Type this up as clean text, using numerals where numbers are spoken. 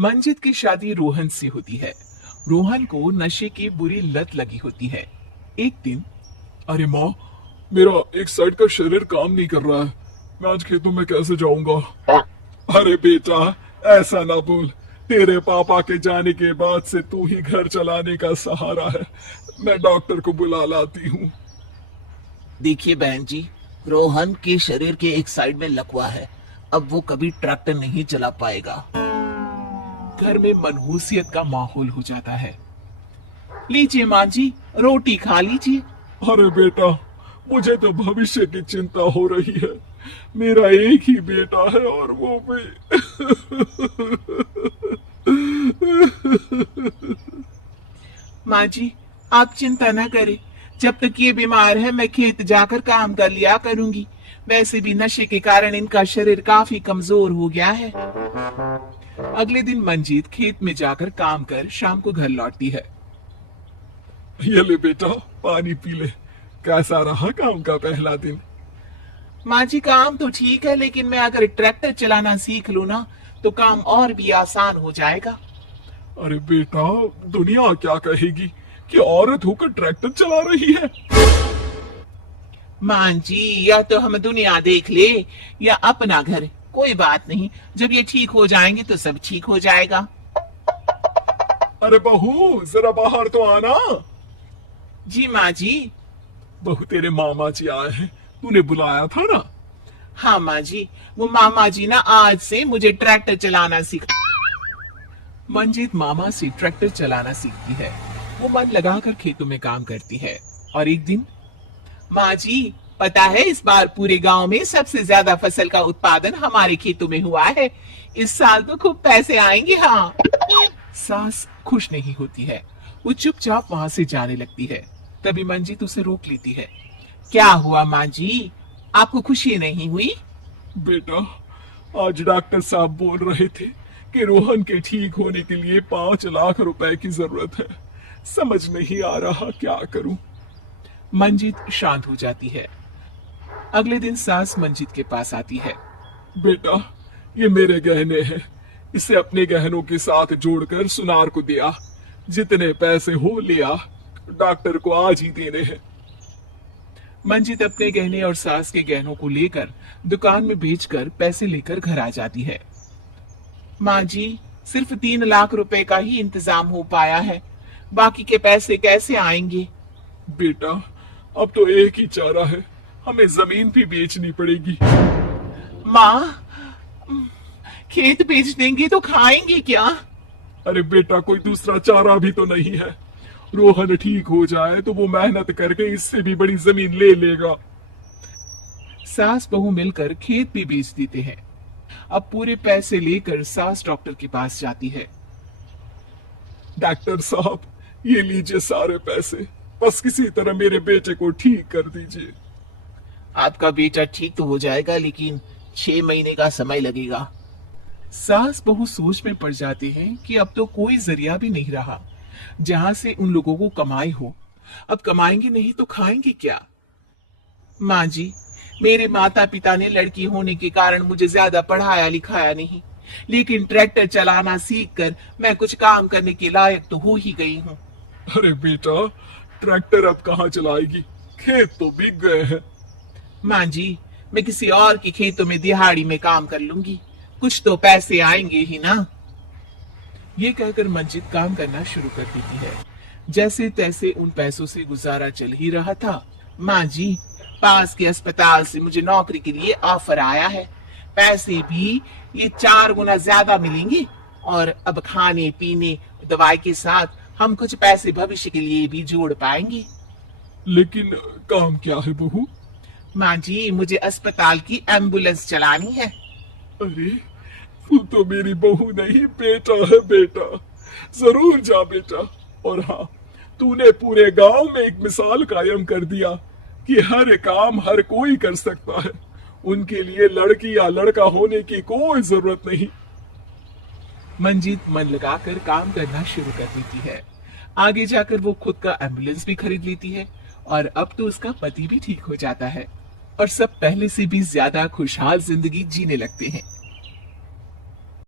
मंजित की शादी रोहन से होती है। रोहन को नशे की बुरी लत लगी होती है। एक दिन, अरे माँ, मेरा एक साइड का शरीर काम नहीं कर रहा है। मैं आज खेतों में कैसे जाऊंगा? अरे बेटा, ऐसा ना बोल। तेरे पापा के जाने के बाद से तू ही घर चलाने का सहारा है। मैं डॉक्टर को बुला लाती हूँ। देखिए बहन जी, रोहन के शरीर के एक साइड में लकवा है। अब वो कभी ट्रैक्टर नहीं चला पाएगा। घर में मनहूसियत का माहौल हो जाता है। लीजिए माँ जी, रोटी खा लीजिए। अरे बेटा, मुझे तो भविष्य की चिंता हो रही है। मेरा एक ही बेटा है और वो भी माँ जी, आप चिंता न करें। जब तक ये बीमार है मैं खेत जाकर काम कर लिया करूंगी। वैसे भी नशे के कारण इनका शरीर काफी कमजोर हो गया है। अगले दिन मंजीत खेत में जाकर काम कर शाम को घर लौटती है। ये ले बेटा, पानी पी ले। कैसा रहा काम का पहला दिन? माँ जी, काम तो ठीक है, लेकिन मैं अगर ट्रैक्टर चलाना सीख लूँ ना तो काम और भी आसान हो जाएगा। अरे बेटा, दुनिया क्या कहेगी कि औरत होकर ट्रैक्टर चला रही है। माँ जी, या तो हम दुनिया देख ले या अपना घर, कोई बात नहीं। जब ये ठीक हो जाएंगे तो सब ठीक हो जाएगा। अरे बहू, जरा बाहर तो आना। जी माँ जी। बहू, तेरे मामा जी आए हैं, तूने बुलाया था ना? हाँ माँ जी, वो मामा जी ना आज से मुझे ट्रैक्टर चलाना सिखा। मंजीत मामा से ट्रैक्टर चलाना सीखती है। वो मन लगाकर खेतों में काम करती है। और एक दिन, माँ जी, पता है इस बार पूरे गांव में सबसे ज्यादा फसल का उत्पादन हमारे खेतों में हुआ है। इस साल तो खूब पैसे आएंगे। हाँ। सास खुश नहीं होती है। वो चुपचाप वहां से जाने लगती है। तभी मंजीत उसे रोक लेती है। क्या हुआ माँ जी, आपको खुशी नहीं हुई? बेटा, आज डॉक्टर साहब बोल रहे थे कि रोहन के ठीक होने के लिए 5 लाख रुपए की जरूरत है। समझ नहीं आ रहा क्या करूं। मंजीत शांत हो जाती है। अगले दिन सास मंजीत के पास आती है। बेटा, ये मेरे गहने हैं। इसे अपने गहनों के साथ जोड़कर सुनार को दिया। जितने पैसे हो लिया, डॉक्टर को आज ही देने हैं। मंजीत अपने गहने और सास के गहनों को लेकर दुकान में बेचकर पैसे लेकर घर आ जाती है। माँ जी, सिर्फ 3 लाख रुपए का ही इंतजाम हो पाया है। बाकी के पैसे कैसे आएंगे? बेटा, अब तो एक ही चारा है, हमें जमीन भी बेचनी पड़ेगी। माँ, खेत बेच देंगे तो खाएंगे क्या? अरे बेटा, कोई दूसरा चारा भी तो नहीं है। रोहन ठीक हो जाए तो वो मेहनत करके इससे भी बड़ी जमीन ले लेगा। सास बहू मिलकर खेत भी बेच देते हैं। अब पूरे पैसे लेकर सास डॉक्टर के पास जाती है। डॉक्टर साहब, ये लीजिए सारे पैसे। बस किसी तरह मेरे बेटे को ठीक कर दीजिए। आपका बेटा ठीक तो हो जाएगा, लेकिन 6 महीने का समय लगेगा। सास बहू सोच में पड़ जाते हैं कि अब तो कोई जरिया भी नहीं रहा जहां से उन लोगों को कमाई हो। अब कमाएंगे नहीं तो खाएंगे क्या? माँ जी, मेरे माता पिता ने लड़की होने के कारण मुझे ज्यादा पढ़ाया लिखाया नहीं, लेकिन ट्रैक्टर चलाना सीखकर मैं कुछ काम करने के लायक तो हो ही गई हूँ। अरे बेटा, ट्रैक्टर अब कहाँ चलाएगी? खेत तो बिक गए हैं। माँ जी, मैं किसी और के खेतों में दिहाड़ी में काम कर लूंगी, कुछ तो पैसे आएंगे ही ना। ये कहकर मंजित काम करना शुरू कर देती है। जैसे तैसे उन पैसों से गुजारा चल ही रहा था। माँ जी, पास के अस्पताल से मुझे नौकरी के लिए ऑफर आया है। पैसे भी ये 4 गुना ज्यादा मिलेंगे और अब खाने पीने दवाई के साथ हम कुछ पैसे भविष्य के लिए भी जोड़ पाएंगे। लेकिन काम क्या है बहू? माँ जी, मुझे अस्पताल की एम्बुलेंस चलानी है। अरे, तू तो मेरी बहू नहीं, बेटा है बेटा। जरूर जा बेटा। और हाँ, तूने पूरे गांव में एक मिसाल कायम कर दिया कि हर काम हर कोई कर सकता है। उनके लिए लड़की या लड़का होने की कोई जरूरत नहीं। मंजीत मन लगाकर काम करना शुरू कर देती है। आगे जाकर वो खुद का एम्बुलेंस भी खरीद लेती है और अब तो उसका पति भी ठीक हो जाता है और सब पहले से भी ज्यादा खुशहाल जिंदगी जीने लगते हैं।